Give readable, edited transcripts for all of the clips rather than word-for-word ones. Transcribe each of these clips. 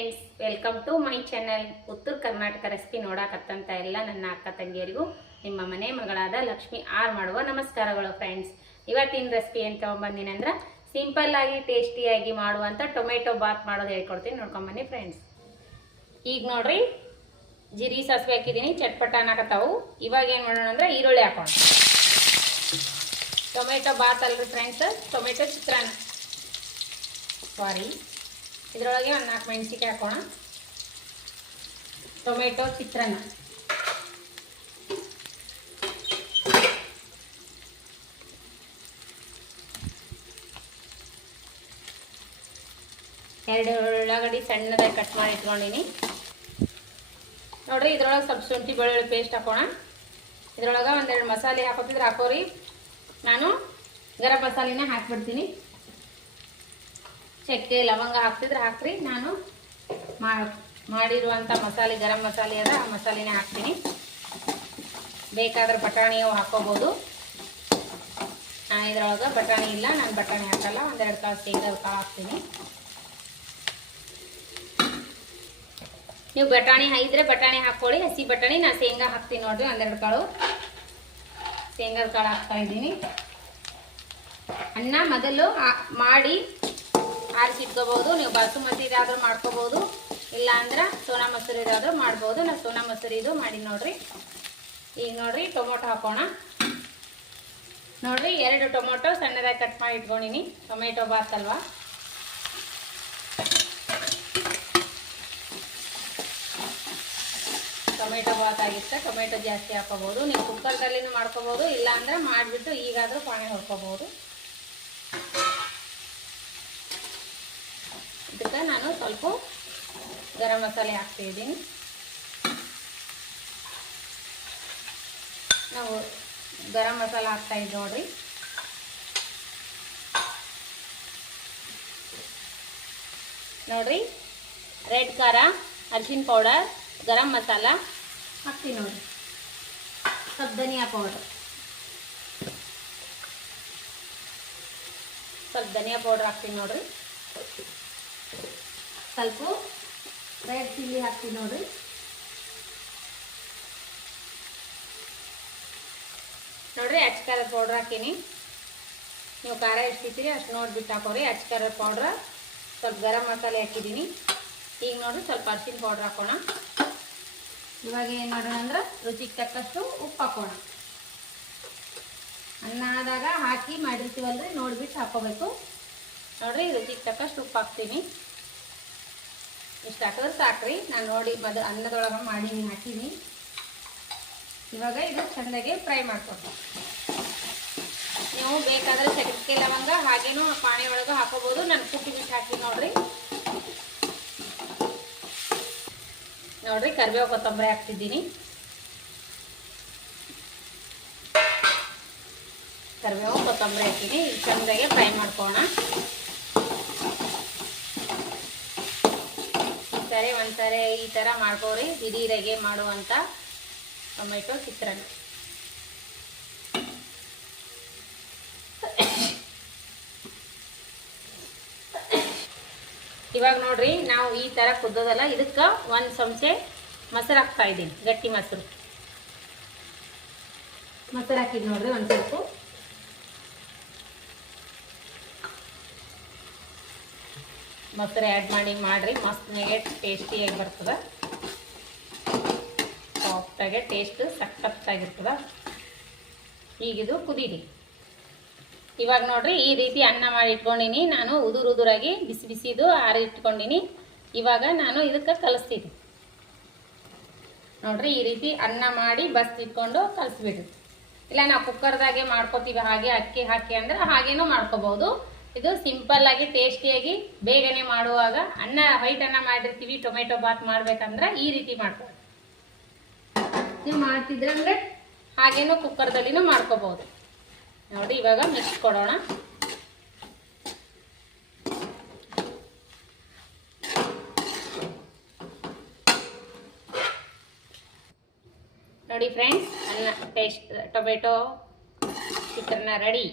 Friends, welcome to my channel. Uttara Karnataka recipe ನೋಡಕತ್ತಂತ ಎಲ್ಲ ನನ್ನ ಅಕ್ಕ ತಂಗಿಯರಿಗೂ ನಿಮ್ಮ ಮನೆ ಮಗಳಾದ ಲಕ್ಷ್ಮಿ ಆರ್ ಮಾಡುವ ನಮಸ್ಕಾರಗಳು. ಫ್ರೆಂಡ್ಸ್, ಇವತ್ತಿನ ರೆಸಿಪಿ ಏನು ತೊಗೊಂಡ್ಬಂದಿನಿ ಅಂದ್ರೆ ಸಿಂಪಲ್ ಆಗಿ ಟೇಸ್ಟಿಯಾಗಿ ಮಾಡುವಂಥ ಟೊಮೆಟೊ ಬಾತ್ ಮಾಡೋದು ಹೇಳ್ಕೊಡ್ತೀನಿ, ನೋಡ್ಕೊಂಬನ್ನಿ ಫ್ರೆಂಡ್ಸ್. ಈಗ ನೋಡ್ರಿ, ಜೀರಿಗೆ ಸಾಸಿವೆ ಹಾಕಿದ್ದೀನಿ, ಚಟ್ಪಟ ಅನ್ನಕತ್ತಾವು. ಇವಾಗ ಏನು ಮಾಡೋಣ ಅಂದ್ರೆ ಈರುಳ್ಳಿ ಹಾಕೋಣ. ಟೊಮೆಟೊ ಬಾತ್ ಅಲ್ರಿ ಫ್ರೆಂಡ್ಸ್, ಟೊಮೆಟೊ ಚಿತ್ರಾನ್ನ, ಸಾರಿ. ಇದರೊಳಗೆ ಒಂದು 4 ಮೆಣಸಿನ್ಕಾಯಿ ಹಾಕೋಣ. ಟೊಮೆಟೊ ಚಿತ್ರಾನ್ನ, ಎರಡು ಉಳ್ಳಾಗಡ್ಡಿ ಸಣ್ಣದಾಗಿ ಕಟ್ ಮಾಡಿ ಇಟ್ಕೊಂಡಿನಿ. ನೋಡ್ರಿ, ಇದ್ರೊಳಗೆ ಸ್ವಲ್ಪ ಶುಂಠಿ ಬೆಳ್ಳುಳ್ಳಿ ಪೇಸ್ಟ್ ಹಾಕೋಣ. ಇದ್ರೊಳಗೆ ಒಂದೆರಡು ಮಸಾಲೆ ಹಾಕೋತಿದ್ರೆ ಹಾಕೋರಿ. ನಾನು ಗರಂ ಮಸಾಲೆನ ಹಾಕ್ಬಿಡ್ತೀನಿ. ಚಕ್ಕೆ ಲವಂಗ ಹಾಕ್ತಿದ್ರೆ ಹಾಕ್ರಿ. ನಾನು ಮಾಡಿರುವಂಥ ಮಸಾಲೆ ಗರಂ ಮಸಾಲೆ ಅದ, ಆ ಮಸಾಲೆನೇ ಹಾಕ್ತೀನಿ. ಬೇಕಾದ್ರೆ ಬಟಾಣಿಯು ಹಾಕೋಬೋದು. ನಾನು ಇದ್ರೊಳಗೆ ಬಟಾಣಿ ಇಲ್ಲ, ನಾನು ಬಟಾಣಿ ಹಾಕಲ್ಲ. ಒಂದೆರಡು ಕಾಳು ಶೇಂಗಾ ಕಾಳು ಹಾಕ್ತೀನಿ. ನೀವು ಬಟಾಣಿ ಇದ್ರೆ ಬಟಾಣಿ ಹಾಕ್ಕೊಳ್ಳಿ, ಹಸಿ ಬಟಾಣಿ. ನಾನು ಶೇಂಗಾ ಹಾಕ್ತೀನಿ ನೋಡ್ರಿ, ಒಂದೆರಡು ಕಾಳು ಶೇಂಗಾದ ಕಾಳು ಹಾಕ್ತಾ ಇದ್ದೀನಿ. ಅನ್ನ ಮೊದಲು ಮಾಡಿ ಆರಿಸಿಟ್ಕೋಬಹುದು. ನೀವು ಬಾಸುಮತಿ ಇದಾದ್ರೂ ಮಾಡ್ಕೋಬಹುದು, ಇಲ್ಲ ಅಂದ್ರೆ ಸೋನಾ ಮಸೂರಿ ಇದಾದ್ರೂ ಮಾಡ್ಬೋದು. ನಾವು ಸೋನಾ ಮಸೂರಿ ಇದು ಮಾಡಿ ನೋಡ್ರಿ. ಈಗ ನೋಡ್ರಿ, ಟೊಮೊಟೊ ಹಾಕೋಣ. ನೋಡ್ರಿ, 2 ಟೊಮೊಟೊ ಸಣ್ಣದಾಗಿ ಕಟ್ ಮಾಡಿ ಇಟ್ಕೊಂಡಿನಿ. ಟೊಮೆಟೊ ಬಾತ್ ಅಲ್ವಾ. ಟೊಮೆಟೊ ಬಾತ್ ಆಗಿರುತ್ತೆ, ಟೊಮೆಟೊ ಜಾಸ್ತಿ ಹಾಕೋಬಹುದು. ನೀವು ಕುಕ್ಕರ್ದಲ್ಲಿನೂ ಮಾಡ್ಕೋಬಹುದು, ಇಲ್ಲ ಅಂದ್ರೆ ಮಾಡಿಬಿಟ್ಟು ಈಗಾದ್ರೂ ಪಾಣಿ ಹೊಡ್ಕೋಬಹುದು. ಇದಕ್ಕೆ ನಾನು ಸ್ವಲ್ಪ ಗರಂ ಮಸಾಲೆ ಹಾಕ್ತಿದ್ದೀನಿ. ನಾವು ಗರಂ ಮಸಾಲೆ ಹಾಕ್ತಾ ಇದ್ದೀವಿ ನೋಡ್ರಿ. ನೋಡ್ರಿ, ರೆಡ್ ಖಾರ, ಅರಿಶಿನ ಪೌಡರ್, ಗರಂ ಮಸಾಲ ಹಾಕ್ತೀನಿ ನೋಡ್ರಿ. ಸ್ವಲ್ಪ ಧನಿಯಾ ಪೌಡರ್, ಹಾಕ್ತೀನಿ ನೋಡ್ರಿ. ಸ್ವಲ್ಪ ರೆಡ್ ಚಿಲ್ಲಿ ಹಾಕ್ತೀನಿ ನೋಡ್ರಿ. ನೋಡ್ರಿ, ಅಚ್ಚ ಖಾರದ ಪೌಡ್ರ್ ಹಾಕೀನಿ. ನೀವು ಖಾರ ಎಷ್ಟು ಇರ್ತೀರಿ ಅಷ್ಟು ನೋಡ್ಬಿಟ್ಟು ಹಾಕೋರಿ. ಅಚ್ಚ ಖಾರದ ಪೌಡ್ರ್, ಸ್ವಲ್ಪ ಗರಂ ಮಸಾಲೆ ಹಾಕಿದ್ದೀನಿ. ಈಗ ನೋಡ್ರಿ, ಸ್ವಲ್ಪ ಅರಿಶಿನ ಪೌಡ್ರ್ ಹಾಕೋಣ. ಇವಾಗ ಏನು ಮಾಡೋಣ ಅಂದ್ರೆ ರುಚಿಗೆ ತಕ್ಕಷ್ಟು ಉಪ್ಪು ಹಾಕೋಣ. ಅನ್ನ ಆದಾಗ ಹಾಕಿ ಮಾಡಿರ್ತೀವಲ್ರಿ, ನೋಡ್ಬಿಟ್ಟು ಹಾಕೋಬೇಕು. ನೋಡ್ರಿ, ರುಚಿಗೆ ತಕ್ಕಷ್ಟು ಉಪ್ಪು ಹಾಕ್ತೀನಿ. ಇಷ್ಟು ಹಾಕಿದ್ರೆ ಸಾಕ್ರಿ. ನಾನು ನೋಡಿ ಅನ್ನದೊಳಗೆ ಮಾಡೀನಿ, ಹಾಕೀನಿ. ಇವಾಗ ಇದು ಚೆಂದಾಗಿ ಫ್ರೈ ಮಾಡ್ಕೊಂಡು, ನೀವು ಬೇಕಾದ್ರೆ ಚಕ್ಕೆ ಲವಂಗ ಹಾಗೇನು ಪಾಣಿ ಒಳಗೆ ಹಾಕೋಬಹುದು. ನಾನು ಕುಟ್ಟಿ ಬಿಟ್ಟು ಹಾಕಿ ನೋಡ್ರಿ. ನೋಡ್ರಿ, ಕರಿಬೇವು ಕೊತ್ತಂಬರಿ ಹಾಕ್ತಿದ್ದೀನಿ. ಕರಿಬೇವು ಕೊತ್ತಂಬರಿ ಹಾಕಿನಿ. ಈಗ ಚೆಂದಾಗೆ ಫ್ರೈ ಮಾಡ್ಕೋಣ. ಒಂದ್ಸರಿ ಈ ಥರ ಮಾಡ್ಕೋರಿ. ದಿಢೀರಾಗೆ ಮಾಡುವಂಥ ಟೊಮೆಟೊ ಚಿತ್ರಾನ್ನ. ಇವಾಗ ನೋಡ್ರಿ, ನಾವು ಈ ಥರ ಕುದ್ದೋದಲ್ಲ, ಇದಕ್ಕೆ 1 ಚಮಚೆ ಮೊಸರು ಹಾಕ್ತಾ ಇದ್ದೀನಿ. ಗಟ್ಟಿ ಮೊಸರು ಹಾಕಿದ್ದು ನೋಡ್ರಿ. ಒಂದು ಸ್ವಲ್ಪ ಮೊಸರು ಆ್ಯಡ್ ಮಾಡಿರಿ. ಮಸ್ತ್ನಾಗೆ ಟೇಸ್ಟಿಯಾಗಿ ಬರ್ತದೆ. ಸಾಫ್ಟಾಗೆ ಟೇಸ್ಟ್ ಸಖತ್ತಾಗಿರ್ತದೆ. ಈಗಿದು ಕುದೀರಿ. ಇವಾಗ ನೋಡ್ರಿ, ಈ ರೀತಿ ಅನ್ನ ಮಾಡಿ ಇಟ್ಕೊಂಡಿನಿ. ನಾನು ಉದುರಾಗಿ ಬಿಸಿದು ಆರಿಟ್ಕೊಂಡಿನಿ. ಇವಾಗ ನಾನು ಇದಕ್ಕೆ ಕಲಿಸ್ತೀನಿ ನೋಡ್ರಿ. ಈ ರೀತಿ ಅನ್ನ ಮಾಡಿ ಇಟ್ಕೊಂಡು ಕಲಿಸ್ಬಿಡ್ರಿ. ಇಲ್ಲ ನಾವು ಕುಕ್ಕರ್ದಾಗೆ ಮಾಡ್ಕೋತೀವಿ, ಹಾಗೆ ಅಕ್ಕಿ ಹಾಕಿ ಅಂದ್ರೆ ಹಾಗೇನೂ ಮಾಡ್ಕೋಬಹುದು. ಇದು ಸಿಂಪಲ್ ಆಗಿ ಟೇಸ್ಟಿಯಾಗಿ ಬೇಗನೆ ಮಾಡುವಾಗ ವೈಟ್ ಅನ್ನ ಮಾಡಿರ್ತೀವಿ. ಟೊಮೆಟೊ ಬಾತ್ ಮಾಡ್ಬೇಕಂದ್ರೆ ಈ ರೀತಿ ಮಾಡ್ಕೊಳ್ಳಿ. ನೀವು ಮಾಡ್ತಿದ್ರಂದ್ರೆ ಹಾಗೇನೂ ಕುಕ್ಕರ್ದಲ್ಲಿನೂ ಮಾಡ್ಕೋಬಹುದು. ನೋಡಿ, ಇವಾಗ ಮಿಕ್ಸ್ ಕೊಡೋಣ. ನೋಡಿ ಫ್ರೆಂಡ್ಸ್, ಟೊಮೆಟೊ ಚಿತ್ರಾನ್ನ ರೆಡಿ.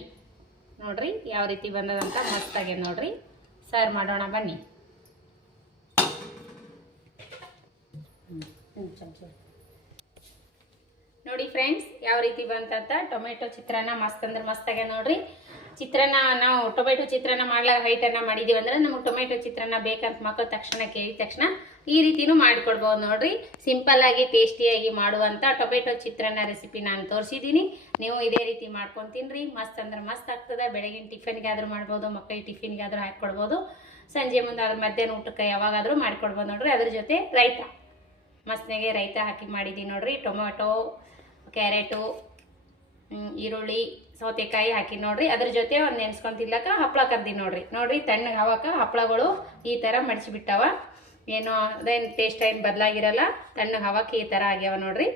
ನೋಡ್ರಿ ಯಾವ ರೀತಿ ಬಂದದಂತ, ಮಸ್ತಾಗಿದೆ ನೋಡ್ರಿ. ಸರ್ವ್ ಮಾಡೋಣ ಬನ್ನಿ. ನೋಡಿ ಫ್ರೆಂಡ್ಸ್ ಯಾವ ರೀತಿ ಬಂತಂತ ಟೊಮೆಟೊ ಚಿತ್ರಾನ್ನ ಮಸ್ತ್ ಅಂದ್ರೆ ಮಸ್ತ್ ಆಗ್ಯಾದ ನೋಡ್ರಿ. ಚಿತ್ರಾನ್ನ ನಾವು ಟೊಮೆಟೊ ಚಿತ್ರಾನ್ನ ಮಾಡ್ಲಾಗ ಹೈಟನ್ನ ಮಾಡಿದೀವಿ ಅಂದ್ರೆ ನಮಗೆ ಟೊಮೆಟೊ ಚಿತ್ರಾನ್ನ ಬೇಕಂತ ಮಕ್ಕಳ ತಕ್ಷಣ ಕೇಳಿದ ತಕ್ಷಣ ಈ ರೀತಿನೂ ಮಾಡಿಕೊಡ್ಬೋದು ನೋಡ್ರಿ. ಸಿಂಪಲ್ ಆಗಿ ಟೇಸ್ಟಿಯಾಗಿ ಮಾಡುವಂಥ ಟೊಮೆಟೊ ಚಿತ್ರಾನ್ನ ರೆಸಿಪಿ ನಾನು ತೋರಿಸಿದ್ದೀನಿ. ನೀವು ಇದೇ ರೀತಿ ಮಾಡ್ಕೊಂಡು ತಿನ್ರಿ, ಮಸ್ತ್ ಅಂದ್ರೆ ಮಸ್ತ್ ಆಗ್ತದೆ. ಬೆಳಗಿನ ಟಿಫಿನ್ಗಾದ್ರೂ ಮಾಡ್ಬೋದು, ಮಕ್ಕಳಿಗೆ ಟಿಫಿನ್ಗಾದ್ರೂ ಹಾಕ್ಕೊಡ್ಬೋದು, ಸಂಜೆ ಮುಂದೆ ಅದ್ರ ಮಧ್ಯಾಹ್ನ ಊಟಕ್ಕೆ ಯಾವಾಗಾದ್ರೂ ಮಾಡಿಕೊಡ್ಬೋದು ನೋಡ್ರಿ. ಅದ್ರ ಜೊತೆ ರೈತ ಮಸ್ತ್ನಾಗೆ ರೈತ ಹಾಕಿ ಮಾಡಿದ್ದೀನಿ ನೋಡ್ರಿ. ಟೊಮೆಟೊ, ಕ್ಯಾರೆಟು, ಈರುಳ್ಳಿ, ಸೌತೆಕಾಯಿ ಹಾಕಿ ನೋಡ್ರಿ. ಅದ್ರ ಜೊತೆ ಒಂದು ನೆನ್ಸ್ಕೊಂತಿಲ್ಲಕ ಹಪ್ಪಳ ಕರ್ದಿ ನೋಡ್ರಿ ತಣ್ಣಗೆ ಹವಕ ಹಪ್ಪಳಗಳು ಈ ಥರ ಮಡಿಸಿಬಿಟ್ಟವ. ಏನೋ ಅದೇನು ಟೇಸ್ಟ್ ಏನು ಬದಲಾಗಿರಲ್ಲ, ತಣ್ಣಗೆ ಹವಕ್ಕೆ ಈ ಥರ ಆಗ್ಯಾವ ನೋಡ್ರಿ.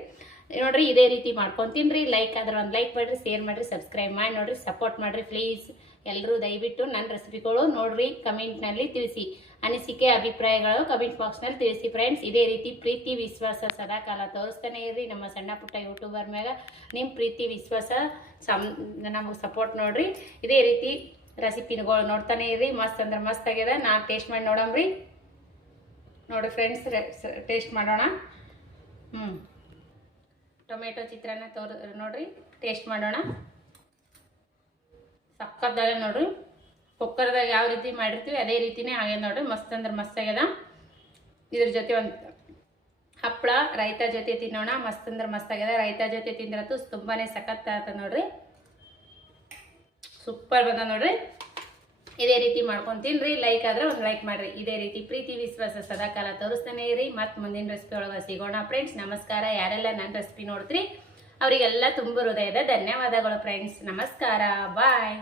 ಇದೇ ರೀತಿ ಮಾಡ್ಕೊಂಡು ತಿನ್ರಿ. ಲೈಕ್ ಆದ್ರೆ ಒಂದು ಲೈಕ್ ಮಾಡಿರಿ, ಶೇರ್ ಮಾಡಿರಿ, ಸಬ್ಸ್ಕ್ರೈಬ್ ಮಾಡಿ ನೋಡ್ರಿ, ಸಪೋರ್ಟ್ ಮಾಡಿರಿ ಪ್ಲೀಸ್. ಎಲ್ಲರೂ ದಯವಿಟ್ಟು ನನ್ನ ರೆಸಿಪಿಗಳು ನೋಡ್ರಿ, ಕಮೆಂಟ್ನಲ್ಲಿ ತಿಳಿಸಿ. ಅನಿಸಿಕೆ ಅಭಿಪ್ರಾಯಗಳು ಕಮೆಂಟ್ ಬಾಕ್ಸ್ನಲ್ಲಿ ತಿಳಿಸಿ ಫ್ರೆಂಡ್ಸ್. ಇದೇ ರೀತಿ ಪ್ರೀತಿ ವಿಶ್ವಾಸ ಸದಾಕಾಲ ತೋರಿಸ್ತಾನೆ ಇರ್ರಿ. ನಮ್ಮ ಸಣ್ಣ ಪುಟ್ಟ ಯೂಟ್ಯೂಬರ್ ಮ್ಯಾಗ ನಿಮ್ಮ ಪ್ರೀತಿ ವಿಶ್ವಾಸ ನಮಗೆ ಸಪೋರ್ಟ್ ನೋಡ್ರಿ. ಇದೇ ರೀತಿ ರೆಸಿಪಿಗಳು ನೋಡ್ತಾನೆ ಇರ್ರಿ. ಮಸ್ತ್ ಅಂದ್ರೆ ಮಸ್ತ್ ಆಗ್ಯದ. ನಾ ಟೇಸ್ಟ್ ಮಾಡಿ ನೋಡಮ್ರಿ. ನೋಡ್ರಿ ಫ್ರೆಂಡ್ಸ್, ಟೇಸ್ಟ್ ಮಾಡೋಣ. ಟೊಮೆಟೊ ಚಿತ್ರಾನ್ನ ನೋಡ್ರಿ, ಟೇಸ್ಟ್ ಮಾಡೋಣ. ಸಕ್ಕತ್ತಾಗ ನೋಡ್ರಿ. ಕುಕ್ಕರ್ದಾಗ ಯಾವ ರೀತಿ ಮಾಡಿರ್ತೀವಿ ಅದೇ ರೀತಿನೇ ಆಗ್ಯದ ನೋಡ್ರಿ. ಮಸ್ತ್ ಅಂದ್ರೆ ಮಸ್ತ್ ಆಗ್ಯದ. ಇದ್ರ ಜೊತೆ ಒಂದು ಹಪ್ಪಳ ರೈತ ಜೊತೆ ತಿನ್ನೋಣ. ಮಸ್ತ್ ಅಂದ್ರೆ ಮಸ್ತ್ ಆಗ್ಯದ. ರೈತ ಜೊತೆ ತಿಂದ್ರಂತೂ ತುಂಬಾನೇ ಸಖತ್ ಆಗ್ತದೆ ನೋಡ್ರಿ. ಸೂಪರ್ ಬಂದ ನೋಡ್ರಿ. ಇದೇ ರೀತಿ ಮಾಡ್ಕೊಂಡು ತಿನ್ರಿ. ಲೈಕ್ ಆದ್ರೆ ಒಂದು ಲೈಕ್ ಮಾಡ್ರಿ. ಇದೇ ರೀತಿ ಪ್ರೀತಿ ವಿಶ್ವಾಸ ಸದಾಕಾಲ ತೋರಿಸ್ತಾನೆ ಇರಿ. ಮತ್ತೆ ಮುಂದಿನ ರೆಸಿಪಿ ಒಳಗೆ ಸಿಗೋಣ ಫ್ರೆಂಡ್ಸ್. ನಮಸ್ಕಾರ. ಯಾರೆಲ್ಲ ನನ್ನ ರೆಸಿಪಿ ನೋಡ್ತೀರಿ ಅವರಿಗೆಲ್ಲ ತುಂಬ ಹೃದಯದ ಧನ್ಯವಾದಗಳು ಫ್ರೆಂಡ್ಸ್. ನಮಸ್ಕಾರ, ಬಾಯ್.